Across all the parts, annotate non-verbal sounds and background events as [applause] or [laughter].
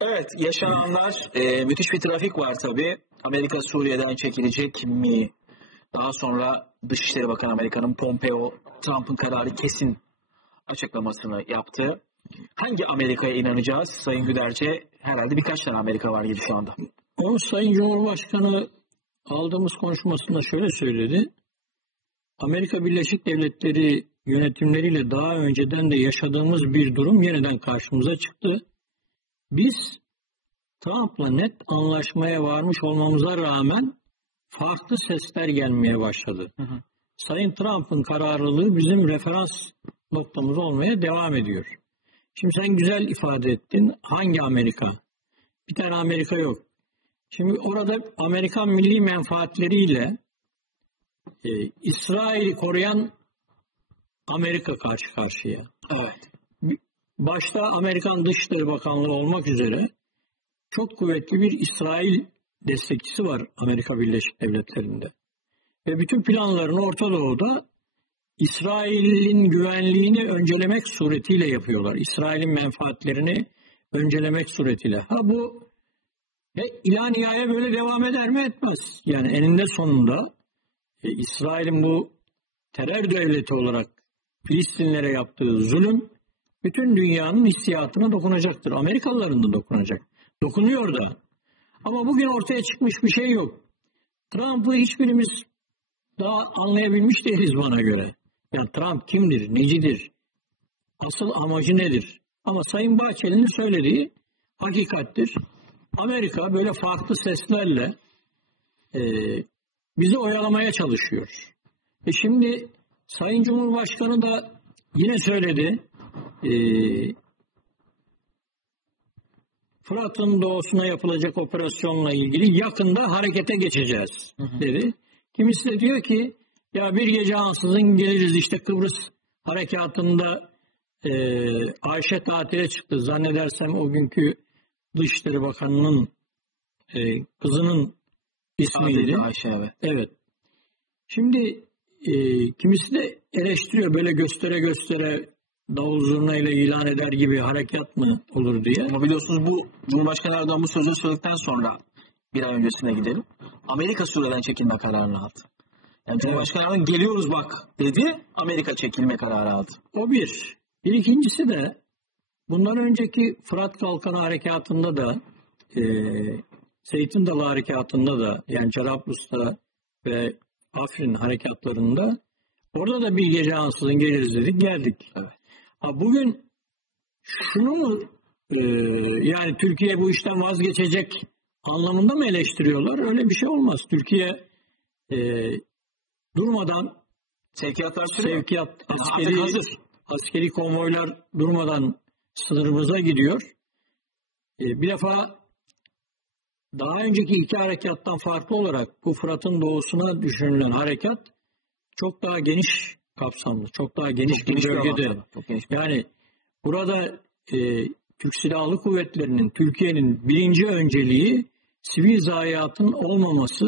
Evet yaşananlar e, müthiş bir trafik var tabii. Amerika Suriye'den çekilecek mi? Daha sonra Dışişleri Bakanı Amerika'nın Pompeo Trump'ın kararı kesin açıklamasını yaptı. Hangi Amerika'ya inanacağız? Sayın Güderce herhalde birkaç tane Amerika var gibi şu anda. O Sayın Cumhurbaşkanı aldığımız konuşmasında şöyle söyledi. Amerika Birleşik Devletleri yönetimleriyle daha önceden de yaşadığımız bir durum yeniden karşımıza çıktı. Biz Trump'la net anlaşmaya varmış olmamıza rağmen farklı sesler gelmeye başladı. Hı hı. Sayın Trump'ın kararlılığı bizim referans noktamız olmaya devam ediyor. Şimdi sen güzel ifade ettin. Hangi Amerika? Bir tane Amerika yok. Şimdi orada Amerikan milli menfaatleriyle e, İsrail'i koruyan Amerika karşı karşıya. Evet. Başta Amerikan Dışişleri Bakanlığı olmak üzere çok kuvvetli bir İsrail destekçisi var Amerika Birleşik Devletleri'nde. Ve bütün planlarını Orta Doğu'da İsrail'in güvenliğini öncelemek suretiyle yapıyorlar. İsrail'in menfaatlerini öncelemek suretiyle. Ha bu ve ilaniyaya böyle devam eder mi etmez. Yani eninde sonunda e, İsrail'in bu terör devleti olarak Filistinlere yaptığı zulüm bütün dünyanın hissiyatına dokunacaktır. Amerikalıların da dokunacak. Dokunuyor da. Ama bugün ortaya çıkmış bir şey yok. Trump'ı hiçbirimiz daha anlayabilmiş değiliz bana göre. Yani Trump kimdir, necidir, asıl amacı nedir? Ama Sayın Bahçeli'nin söylediği hakikattir. Amerika böyle farklı seslerle e, bizi oyalamaya çalışıyor. E şimdi Sayın Cumhurbaşkanı da yine söyledi. E, Fırat'ın doğusuna yapılacak operasyonla ilgili yakında harekete geçeceğiz dedi. Kimisi de diyor ki ya bir gece ansızın geliriz işte Kıbrıs harekatında e, Ayşe tatile çıktı. Zannedersem o günkü Dışişleri Bakanı'nın e, kızının ismiydi. Ayşe evet. Evet. Şimdi e, kimisi de eleştiriyor böyle göstere göstere davul zurna ile ilan eder gibi harekat mı olur diye. Ama biliyorsunuz bu Cumhurbaşkanı Erdoğan bu sözü söyledikten sonra bir ay öncesine gidelim. Amerika Suriye'den çekilme kararını aldı. Yani Cumhurbaşkanı Erdoğan geliyoruz bak dedi. Amerika çekilme kararı aldı. O bir. Bir ikincisi de bundan önceki Fırat Kalkanı Harekatı'nda da e, Zeytin Dalı Harekatı'nda da yani Cerablus'ta ve Afrin harekatlarında orada da bir gece ansızın geliriz dedik geldik. Evet. Ha, bugün şunu mu e, yani Türkiye bu işten vazgeçecek anlamında mı eleştiriyorlar? Öyle bir şey olmaz. Türkiye e, durmadan sevkiyatlar sevkiyat askeri hazır. askeri konvoylar durmadan sınırımıza gidiyor. E, bir defa daha önceki iki harekattan farklı olarak bu Fırat'ın doğusuna düşünülen harekat çok daha geniş kapsamlı, çok daha geniş çok bir bölgede. Çok geniş. Yani burada e, Türk Silahlı Kuvvetleri'nin, Türkiye'nin birinci önceliği sivil zayiatın olmaması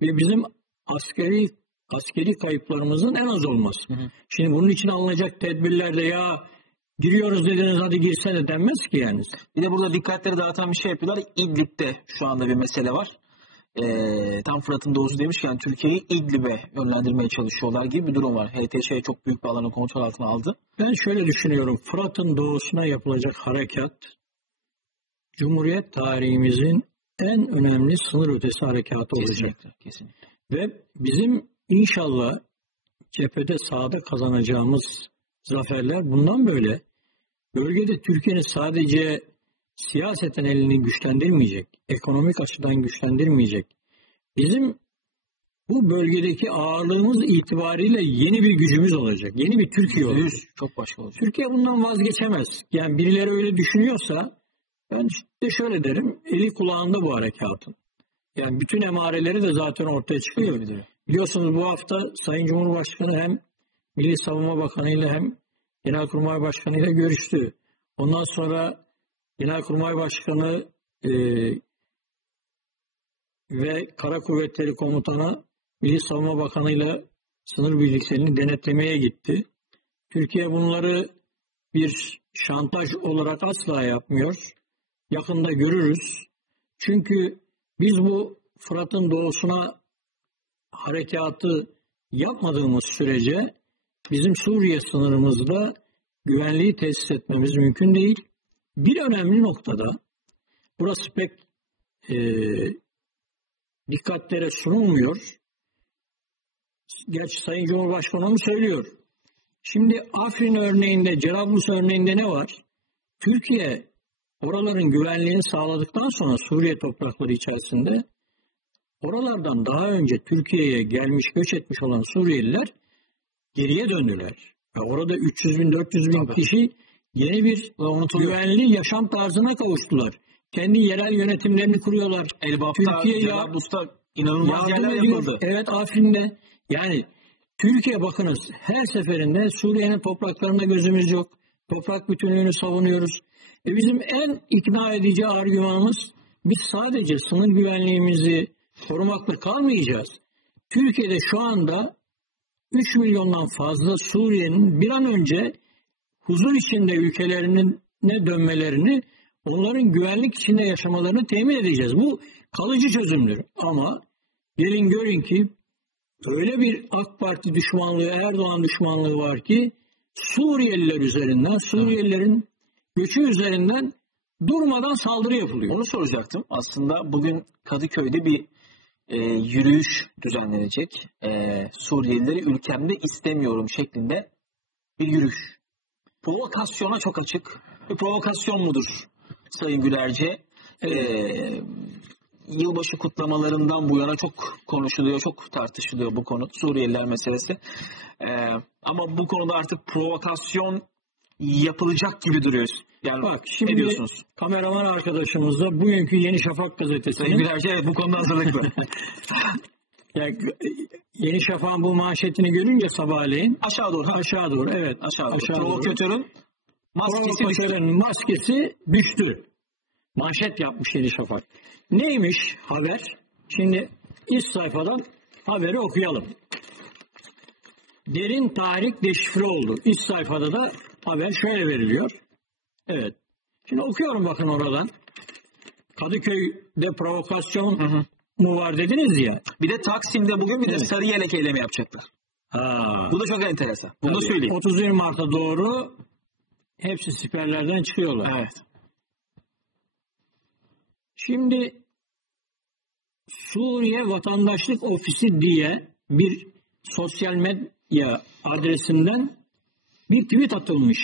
ve bizim askeri askeri kayıplarımızın en az olması. Hı hı. Şimdi bunun için alınacak tedbirlerde ya giriyoruz dediniz hadi girsene denmez ki yani. Bir de burada dikkatleri dağıtan bir şey yapıyorlar. İdlib'de şu anda bir mesele var. Ee, tam Fırat'ın doğusu demiş yani Türkiye'yi İdlib'e yönlendirmeye çalışıyorlar gibi bir durum var. HTŞ çok büyük bir alanı kontrol altına aldı. Ben şöyle düşünüyorum. Fırat'ın doğusuna yapılacak harekat Cumhuriyet tarihimizin en önemli sınır ötesi harekatı olacak. Kesinlikle, kesinlikle. Ve bizim inşallah cephede sahada kazanacağımız zaferler bundan böyle. Bölgede Türkiye'nin sadece siyaseten elini güçlendirmeyecek, ekonomik açıdan güçlendirmeyecek. Bizim bu bölgedeki ağırlığımız itibariyle yeni bir gücümüz olacak. Yeni bir Türkiye olacak. Çok başka olacak. Türkiye bundan vazgeçemez. Yani birileri öyle düşünüyorsa ben de şöyle derim, eli kulağında bu harekatın. Yani bütün emareleri de zaten ortaya çıkıyor. Biliyorsunuz bu hafta Sayın Cumhurbaşkanı hem Milli Savunma Bakanı ile hem Genelkurmay Başkanı ile görüştü. Ondan sonra Genelkurmay Başkanı e, ve Kara Kuvvetleri Komutanı Milli Savunma Bakanı ile sınır birliklerini denetlemeye gitti. Türkiye bunları bir şantaj olarak asla yapmıyor. yakında görürüz. Çünkü biz bu Fırat'ın doğusuna harekatı yapmadığımız sürece bizim Suriye sınırımızda güvenliği tesis etmemiz mümkün değil. Bir önemli noktada burası pek e, dikkatlere sunulmuyor. Gerçi Sayın Cumhurbaşkanı söylüyor. Şimdi Afrin örneğinde, Cerablus örneğinde ne var? Türkiye oraların güvenliğini sağladıktan sonra Suriye toprakları içerisinde oralardan daha önce Türkiye'ye gelmiş, göç etmiş olan Suriyeliler geriye döndüler. Ve orada 300 bin, 400 bin kişi yeni bir güvenli yaşam tarzına kavuştular. Kendi yerel yönetimlerini kuruyorlar. Elbap'ta, Türkiye ya- Celablus'ta inanılmaz yardım yerler ediyor. yapıldı. Evet Afrin'de. Yani Türkiye bakınız her seferinde Suriye'nin topraklarında gözümüz yok. Toprak bütünlüğünü savunuyoruz. E bizim en ikna edici argümanımız biz sadece sınır güvenliğimizi korumakla kalmayacağız. Türkiye'de şu anda 3 milyondan fazla Suriye'nin bir an önce huzur içinde ülkelerinin ne dönmelerini, onların güvenlik içinde yaşamalarını temin edeceğiz. Bu kalıcı çözümdür. Ama gelin görün ki öyle bir AK Parti düşmanlığı, Erdoğan düşmanlığı var ki Suriyeliler üzerinden, Suriyelilerin göçü üzerinden durmadan saldırı yapılıyor. Onu soracaktım. Aslında bugün Kadıköy'de bir e, yürüyüş düzenlenecek. E, Suriyelileri ülkemde istemiyorum şeklinde bir yürüyüş. Provokasyona çok açık. Bir provokasyon mudur Sayın Gülerce? E, yılbaşı kutlamalarından bu yana çok konuşuluyor, çok tartışılıyor bu konu. Suriyeliler meselesi. E, ama bu konuda artık provokasyon yapılacak gibi duruyor. Yani Bak ne şimdi diyorsunuz? kameraman arkadaşımız da bugünkü Yeni Şafak Sayın gazetesinin Gülerce evet bu konuda hazırlıklı. [laughs] ya, Yeni Şafak'ın bu manşetini görünce sabahleyin Aşağı doğru. aşağı doğru evet Aşağı aşağı doğru. Provokatörün maskesi düştü. Provokatörün maskesi düştü. Manşet yapmış Yeni Şafak. Neymiş haber? Şimdi ilk sayfadan haberi okuyalım. Derin tarih deşifre oldu. İlk sayfada da haber şöyle veriliyor. Evet. Şimdi okuyorum bakın oradan. Kadıköy'de provokasyon mu var dediniz ya. Bir de Taksim'de bugün bir de Evet. sarı yelek eylemi yapacaklar. Ha. Bu da çok enteresan. Bunu Tabii, söyleyeyim. 31 Mart'a doğru hepsi siperlerden çıkıyorlar. Evet. Şimdi Suriye Vatandaşlık Ofisi diye bir sosyal medya adresinden bir tweet atılmış.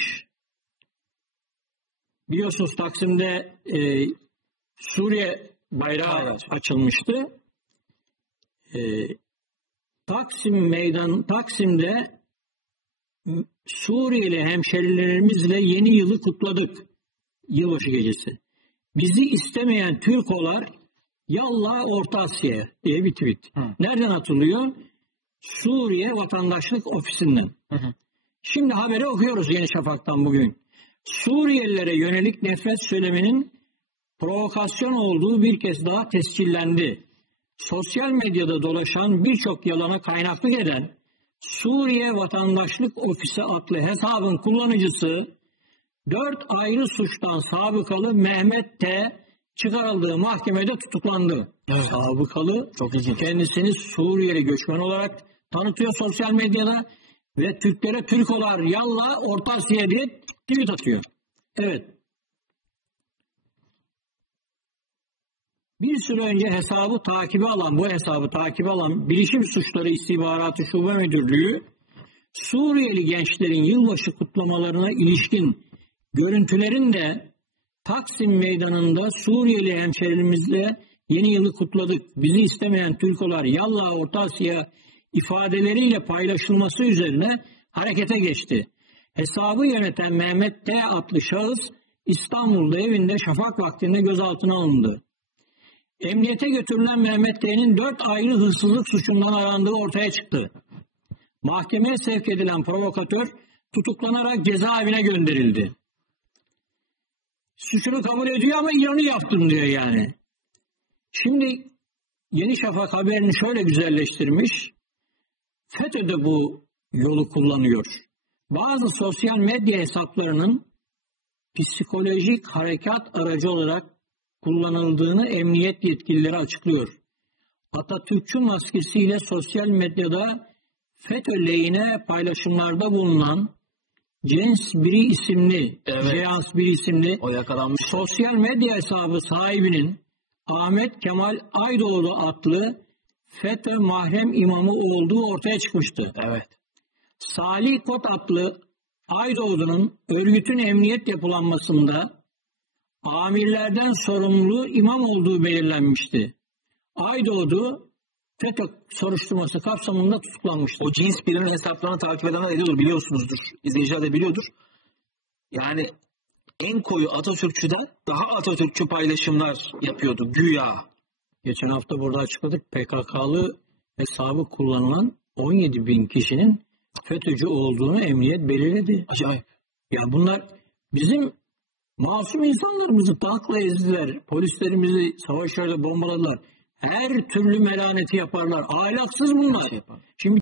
Biliyorsunuz Taksim'de e, Suriye bayrağı açılmıştı. E, Taksim meydan Taksim'de Suriyeli hemşerilerimizle yeni yılı kutladık. Yılbaşı gecesi. Bizi istemeyen Türkolar yallah Orta Asya'ya diye bir tweet. Hı. Nereden atılıyor? Suriye Vatandaşlık Ofisi'nden. Hı hı. Şimdi haberi okuyoruz Yeni Şafak'tan bugün. Suriyelilere yönelik nefret söyleminin provokasyon olduğu bir kez daha tescillendi. Sosyal medyada dolaşan birçok yalana kaynaklık eden Suriye Vatandaşlık Ofisi adlı hesabın kullanıcısı dört ayrı suçtan sabıkalı Mehmet T. çıkarıldığı mahkemede tutuklandı. Evet. Sabıkalı Çok ilginç. kendisini Suriyeli göçmen olarak tanıtıyor sosyal medyada ve Türklere Türkolar yalla Orta Asya diye tweet atıyor. Evet. Bir süre önce hesabı takibi alan, bu hesabı takibi alan Bilişim Suçları İstihbaratı Şube Müdürlüğü, Suriyeli gençlerin yılbaşı kutlamalarına ilişkin görüntülerin de Taksim Meydanı'nda Suriyeli hemşehrilerimizle yeni yılı kutladık. Bizi istemeyen Türkolar yallah Orta Asya ifadeleriyle paylaşılması üzerine harekete geçti. Hesabı yöneten Mehmet T. adlı şahıs İstanbul'da evinde şafak vaktinde gözaltına alındı. Emniyete götürülen Mehmet T'nin dört ayrı hırsızlık suçundan arandığı ortaya çıktı. Mahkemeye sevk edilen provokatör tutuklanarak cezaevine gönderildi. Suçunu kabul ediyor ama yanı yaptım diyor yani. Şimdi Yeni Şafak haberini şöyle güzelleştirmiş. FETÖ de bu yolu kullanıyor. Bazı sosyal medya hesaplarının psikolojik harekat aracı olarak kullanıldığını emniyet yetkilileri açıklıyor. Atatürkçü maskesiyle sosyal medyada FETÖ lehine paylaşımlarda bulunan Jens Biri isimli, Evet. Jens Biri isimli O yakalanmış. sosyal medya hesabı sahibinin Ahmet Kemal Aydoğdu adlı FETÖ mahrem imamı olduğu ortaya çıkmıştı. Evet. Salih Kot adlı Aydoğdu'nun örgütün emniyet yapılanmasında amirlerden sorumlu imam olduğu belirlenmişti. Aydoğdu FETÖ soruşturması kapsamında tutuklanmıştı. O cins birinin hesaplarını takip edenler ediyordur biliyorsunuzdur. İzleyiciler de biliyordur. Yani en koyu Atatürkçüden daha Atatürkçü paylaşımlar yapıyordu güya. Geçen hafta burada açıkladık PKK'lı hesabı kullanılan 17 bin kişinin FETÖ'cü olduğunu emniyet belirledi. Acayip. Ya bunlar bizim masum insanlarımızı tankla ezdiler. Polislerimizi savaşlarda bombaladılar. Her türlü melaneti yaparlar. Ahlaksız bunlar. Yapar. Şimdi